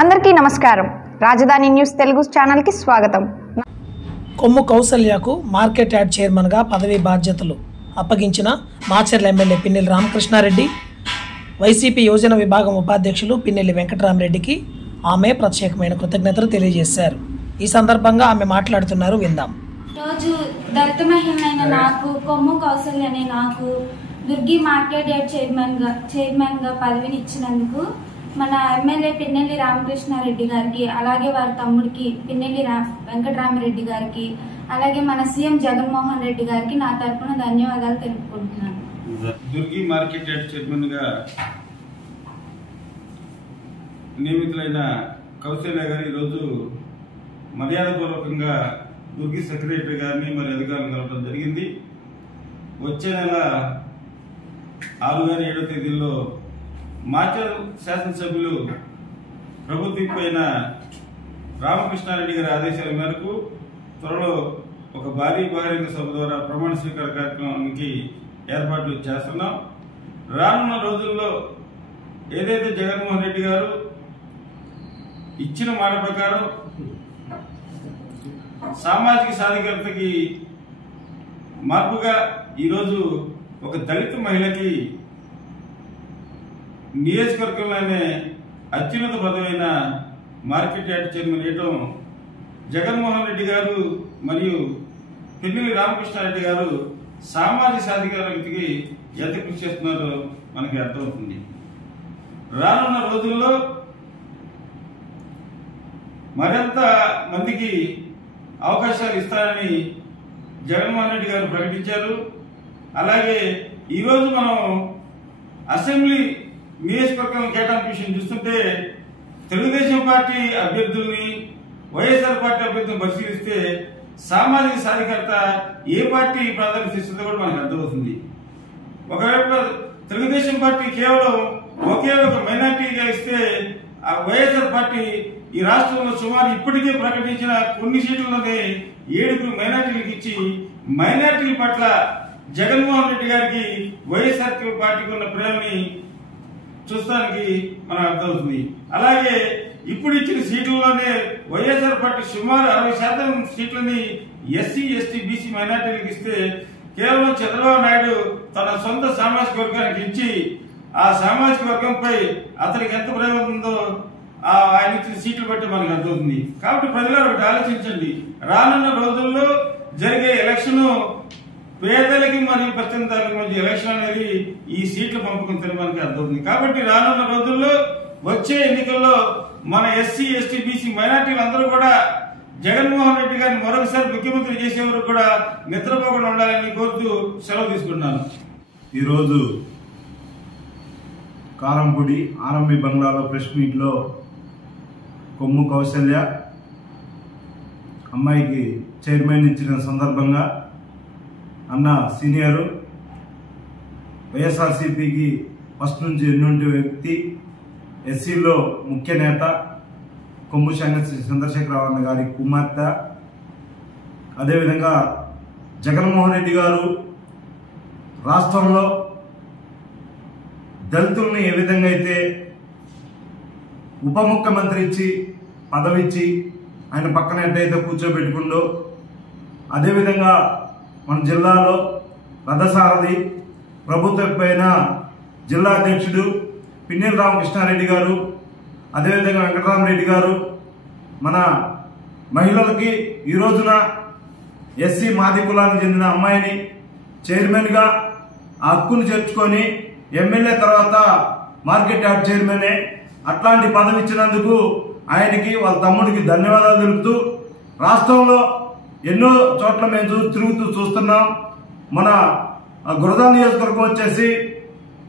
అందరికీ నమస్కారం. రాజధాని న్యూస్ తెలుగు ఛానల్ కి స్వాగతం. కొమ్ము కౌసల్యకు మార్కెట్ యార్డ్ చైర్మన్ గా పదవి బాధ్యతలు అప్పగించిన మాచర్ల ఎమ్మెల్యే పిన్నెల్లి రామకృష్ణారెడ్డి, వైసీపీ యోజన విభాగం ఉపాధ్యక్షులు పిన్నెల్లి వెంకటరామరెడ్డికి ఆమె ప్రత్యేకమైన కృతజ్ఞతలు తెలియజేశారు. ఈ సందర్భంగా ఆమె మాట్లాడుతున్నారు, విందాం. రోజు దళిత మహిళైన నాకు, కొమ్ము కౌసల్య అనే నాకు దుర్గి మార్కెట్ యార్డ్ చైర్మన్ గా పదవిని ఇచ్చినందుకు మన ఎమ్మెల్యే పిన్నెల్లి రామకృష్ణారెడ్డి గారికి, అలాగే వారి తమ్ముడికి పిన్నెల్లి వెంకటరామరెడ్డి గారికి, అలాగే మన సీఎం జగన్మోహన్ రెడ్డి గారికి నా తరఫున ధన్యవాదాలు తెలుపుకుంటున్నాను. దుర్గి మార్కెట్ యార్డ్ చైర్మన్ గా నియమితులైన కౌశల్య గారు ఈరోజు మర్యాదపూర్వకంగా దుర్గి సెక్రటరీ గారిని మరి అధికారులను కలపడం జరిగింది. వచ్చే నెల 6 గారి 7వ తేదీల్లో మాచర్ శాసనసభ్యులు ప్రభుత్వం పైన రామకృష్ణారెడ్డి గారి ఆదేశాల మేరకు త్వరలో ఒక భారీ బహిరంగ సభ ద్వారా ప్రమాణ స్వీకార కార్యక్రమానికి ఏర్పాట్లు చేస్తున్నాం. రానున్న రోజుల్లో ఏదైతే జగన్మోహన్ రెడ్డి గారు ఇచ్చిన మాట ప్రకారం సామాజిక సాధికారతకి మార్పుగా ఈరోజు ఒక దళిత మహిళకి నియోజకవర్గంలోనే అత్యున్నత పదవైన మార్కెట్ యార్డ్ చైర్మన్ వేయటం జగన్మోహన్ రెడ్డి గారు మరియు పిన్నెల్లి రామకృష్ణారెడ్డి గారు సామాజిక సాధికారతకి ఎంత కృషి చేస్తున్నారో మనకి అర్థమవుతుంది. రానున్న రోజుల్లో మరింత మందికి అవకాశాలు ఇస్తారని జగన్మోహన్ రెడ్డి గారు ప్రకటించారు. అలాగే ఈరోజు మనం అసెంబ్లీ నియోజకవర్గం కేటాయింపు విషయం చూస్తుంటే తెలుగుదేశం పార్టీ అభ్యర్థుల్ని, వైఎస్ఆర్ పార్టీ అభ్యర్థులను పరిశీలిస్తే సామాజిక సాధికారత ఏ పార్టీ ప్రాధాన్యత ఇస్తుందో కూడా మనకు అర్థమవుతుంది. ఒకవైపు తెలుగుదేశం పార్టీ కేవలం ఒకే ఒక మైనార్టీగా ఇస్తే ఆ వైఎస్ఆర్ పార్టీ ఈ రాష్ట్రంలో సుమారు ఇప్పటికే ప్రకటించిన కొన్ని సీట్లలోనే 7 మైనార్టీలకు ఇచ్చి మైనార్టీల పట్ల జగన్మోహన్ రెడ్డి గారికి వైఎస్ఆర్ పార్టీకి ఉన్న ప్రేమని చూస్తానికి మనకు అర్థమవుతుంది. అలాగే ఇప్పుడు ఇచ్చిన సీట్లలోనే వైఎస్ఆర్ పార్టీ సుమారు 60% సీట్లని ఎస్సీ, ఎస్టీ, బీసీ మైనార్టీలకు ఇస్తే కేవలం చంద్రబాబు నాయుడు తన సొంత సామాజిక వర్గానికి ఇచ్చి ఆ సామాజిక వర్గంపై అతనికి ఎంత ప్రేమ ఉందో ఆయన ఇచ్చిన సీట్లు బట్టి మనకు అర్థమవుతుంది. కాబట్టి ప్రజలు ఒకటి ఆలోచించండి, రానున్న రోజుల్లో జరిగే ఎలక్షన్ పేదలకి మరియు పచ్చంతాలకి మధ్య ఎలక్షన్ అనేది ఈ సీట్ల పంపకంతో మనకి అర్థమవుతుంది. కాబట్టి రానున్న రోజుల్లో వచ్చే ఎన్నికల్లో మన ఎస్సీ, ఎస్టీ, బీసీ మైనార్టీలు అందరూ కూడా జగన్మోహన్ రెడ్డి గారిని మరొకసారి ముఖ్యమంత్రి చేసే వరకు కూడా నిద్రపోకుండా ఉండాలని కోరుతూ సెలవు తీసుకుంటున్నాను. ఈరోజు కారంపూడి ఆర్ఎంబి బంగ్లాలో ప్రెస్ మీట్లో కొమ్ము కౌశల్య అమ్మాయికి చైర్మన్ ఇచ్చిన సందర్భంగా అన్న సీనియరు, వైఎస్ఆర్సీపీకి ఫస్ట్ నుంచి ఎన్నుంటి వ్యక్తి, ఎస్సీలో ముఖ్య నేత కొమ్ము చంద్రశేఖరరావు అన్న గారి కుమార్తె, అదేవిధంగా జగన్మోహన్ రెడ్డి గారు రాష్ట్రంలో దళితుల్ని ఏ విధంగా అయితే ఉప ముఖ్యమంత్రి ఇచ్చి పదవి ఇచ్చి ఆయన పక్కన ఎట్టయితే కూర్చోబెట్టుకుండో, అదేవిధంగా మన జిల్లాలో రథసారథి ప్రభుత్వం పైన జిల్లా అధ్యక్షుడు పిన్నెల్లి రామకృష్ణారెడ్డి గారు, అదేవిధంగా వెంకటరామరెడ్డి గారు మన మహిళలకి ఈ రోజున ఎస్సీ మాది కులానికి చెందిన అమ్మాయిని చైర్మన్గా ఆ హక్కును చేర్చుకొని ఎమ్మెల్యే తర్వాత మార్కెట్ యార్డ్ చైర్మనే అట్లాంటి పదవి ఇచ్చినందుకు ఆయనకి వాళ్ళ తమ్ముడికి ధన్యవాదాలు తెలుపుతూ, రాష్ట్రంలో ఎన్నో చోట్ల మేము తిరుగుతూ చూస్తున్నాం. మన గురజాల నియోజకవర్గం వచ్చేసి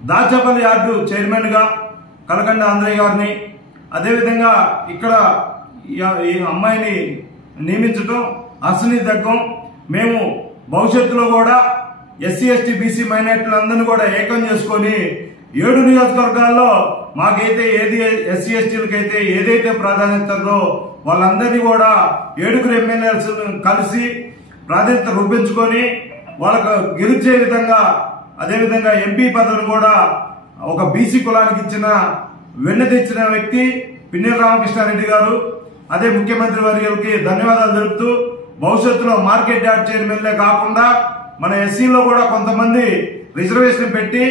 దాచేపల్లి యార్డు చైర్మన్గా కలకండ ఆంధ్రయ్య గారిని, అదేవిధంగా ఇక్కడ ఈ అమ్మాయిని నియమించడం అసనీదగ్గం. మేము భవిష్యత్తులో కూడా ఎస్సీ, ఎస్టీ, బీసీ మైనార్టీలందరినీ కూడా ఏకం చేసుకొని 7 నియోజకవర్గాల్లో మాకైతే ఏది ఎస్సీ, ఎస్టీలకైతే ఏదైతే ప్రాధాన్యత ఉందో వాళ్ళందరినీ కూడా 7 ఎమ్మెల్యేస్ కలిసి ప్రాధాన్యత రూపించుకొని వాళ్ళకు గెలిచే విధంగా, అదేవిధంగా ఎంపీ పదవిని కూడా ఒక బీసీ కులానికి ఇచ్చిన వెన్న తెచ్చిన వ్యక్తి పిన్నెల్లి రామకృష్ణారెడ్డి గారు అదే ముఖ్యమంత్రి వర్యులకి ధన్యవాదాలు తెలుపుతూ భవిష్యత్తులో మార్కెట్ యార్డ్ చైర్మన్లే కాకుండా మన ఎస్సీలో కూడా కొంతమంది రిజర్వేషన్ పెట్టి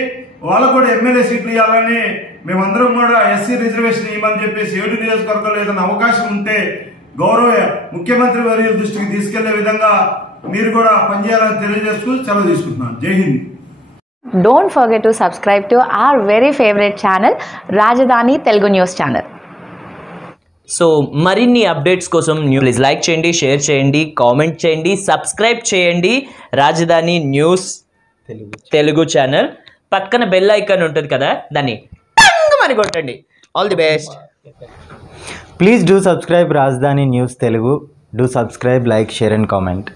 వాళ్ళకు కూడా ఎమ్మెల్యే సీట్లు ఇవ్వాలని మేమందరం కూడా ఎస్సీ రిజర్వేషన్ ఇవ్వమని చెప్పేసి 7 నియోజకవర్గాల్లో ఏదైనా అవకాశం ఉంటే గౌరవ ముఖ్యమంత్రి వర్యుల దృష్టికి తీసుకెళ్లే విధంగా మీరు కూడా పనిచేయాలని తెలియజేస్తూ సెలవు తీసుకుంటున్నాను. జై Hind. Don't forget to subscribe to our very favorite channel, Rajdhani Telugu News Channel. So మరిన్ని అప్డేట్స్ కోసం ప్లీజ్ లైక్ చేయండి, షేర్ చేయండి, కామెంట్ చేయండి, సబ్స్క్రైబ్ చేయండి రాజధాని న్యూస్ తెలుగు ఛానల్. పక్కన బెల్ ఐకాన్ ఉంటుంది కదా, దాన్ని టంగ్ కొట్టండి. All the best. Please do subscribe Rajdhani News Telugu. Do subscribe, like, share and comment.